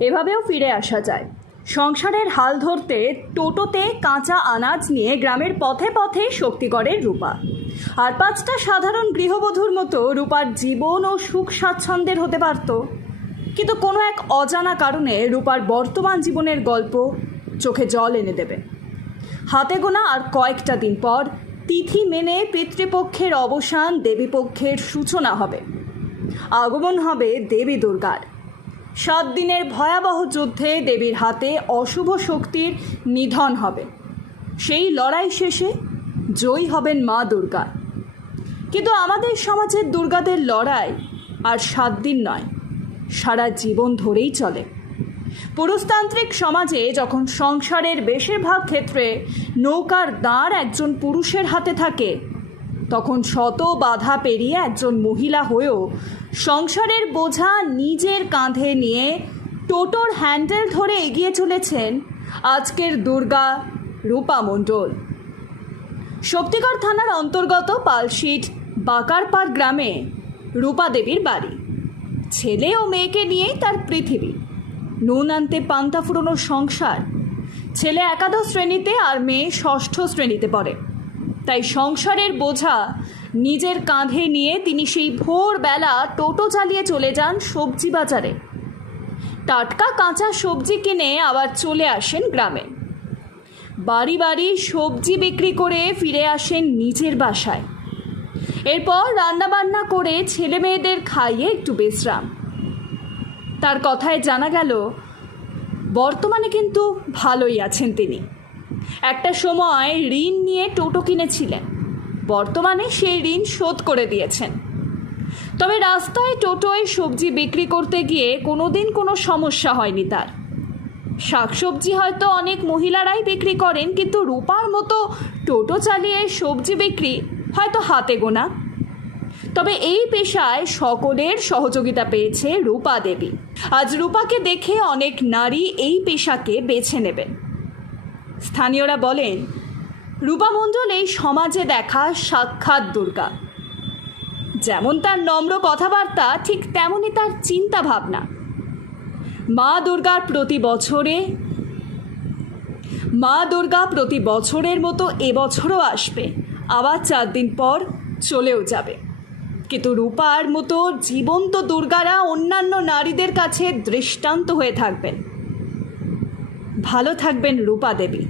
এভাবেও ফিরে আসা যায়। সংসারের হাল ধরতে টোটোতে কাঁচা আনাজ নিয়ে গ্রামের পথে পথে শক্তি করে রূপা। আর পাঁচটা সাধারণ গৃহবধূর মতো রূপার জীবন ও সুখ স্বাচ্ছন্দ্যের হতে পারত। কিন্তু কোনো এক অজানা কারণে রূপার বর্তমান জীবনের গল্প চোখে জল এনে দেবে। হাতে গোনা আর কয়েকটা দিন পর তিথি মেনে পিতৃপক্ষের অবসান দেবীপক্ষের সূচনা হবে। আগমন হবে দেবী দুর্গার। সাত দিনের ভয়াবহ যুদ্ধে দেবীর হাতে অশুভ শক্তির নিধন হবে। সেই লড়াই শেষে জয়ী হবেন মা দুর্গা। কিন্তু আমাদের সমাজের দুর্গাদের লড়াই আর সাত দিন নয়, সারা জীবন ধরেই চলে। পুরুষতান্ত্রিক সমাজে যখন সংসারের বেশিরভাগ ক্ষেত্রে নৌকার দাঁড় একজন পুরুষের হাতে থাকে তখন শত বাধা পেরিয়ে একজন মহিলা হয়েও সংসারের বোঝা নিজের কাঁধে নিয়ে টোটোর হ্যান্ডেল ধরে এগিয়ে চলেছেন আজকের দুর্গা রূপা মণ্ডল। শক্তিগড় থানার অন্তর্গত পালশিট, বাকারপাড় গ্রামে রূপা দেবীর বাড়ি। ছেলে ও মেয়েকে নিয়েই তার পৃথিবী। নুন আনতে পান্তা ফুরোনো সংসার। ছেলে একাদশ শ্রেণীতে আর মেয়ে ষষ্ঠ শ্রেণীতে পড়ে। তাই সংসারের বোঝা নিজের কাঁধে নিয়ে তিনি সেই ভোরবেলা টোটো চালিয়ে চলে যান সবজি বাজারে। টাটকা কাঁচা সবজি কিনে আবার চলে আসেন গ্রামে। বাড়ি বাড়ি সবজি বিক্রি করে ফিরে আসেন নিজের বাসায়। এরপর রান্নাবান্না করে ছেলে মেয়েদের খাইয়ে একটু বিশ্রাম। তার কথায় জানা গেল, বর্তমানে কিন্তু ভালোই আছেন তিনি। একটা সময় ঋণ নিয়ে টোটো কিনেছিলেন। বর্তমানে সেই ঋণ শোধ করে দিয়েছেন। তবে রাস্তায় টোটোয় সবজি বিক্রি করতে গিয়ে কোনো দিন কোনো সমস্যা হয়নি তার। শাকসবজি হয়তো অনেক মহিলারাই বিক্রি করেন, কিন্তু রূপার মতো টোটো চালিয়ে সবজি বিক্রি হয়তো হাতে গোনা। তবে এই পেশায় সকলের সহযোগিতা পেয়েছে রূপা দেবী। আজ রূপাকে দেখে অনেক নারী এই পেশাকে বেছে নেবেন। স্থানীয়রা বলেন রূপা মণ্ডল এই সমাজে দেখা সাক্ষাৎ দুর্গা। যেমন তার নম্র কথাবার্তা, ঠিক তেমনই তার চিন্তা ভাবনা মা দুর্গার প্রতি বছরে, মা দুর্গা প্রতি বছরের মতো এবছরও আসবে। আবার চার দিন পর চলেও যাবে। কিন্তু রূপার মতো জীবন্ত দুর্গারা অন্যান্য নারীদের কাছে দৃষ্টান্ত হয়ে থাকবেন। ভালো থাকবেন রূপা দেবী।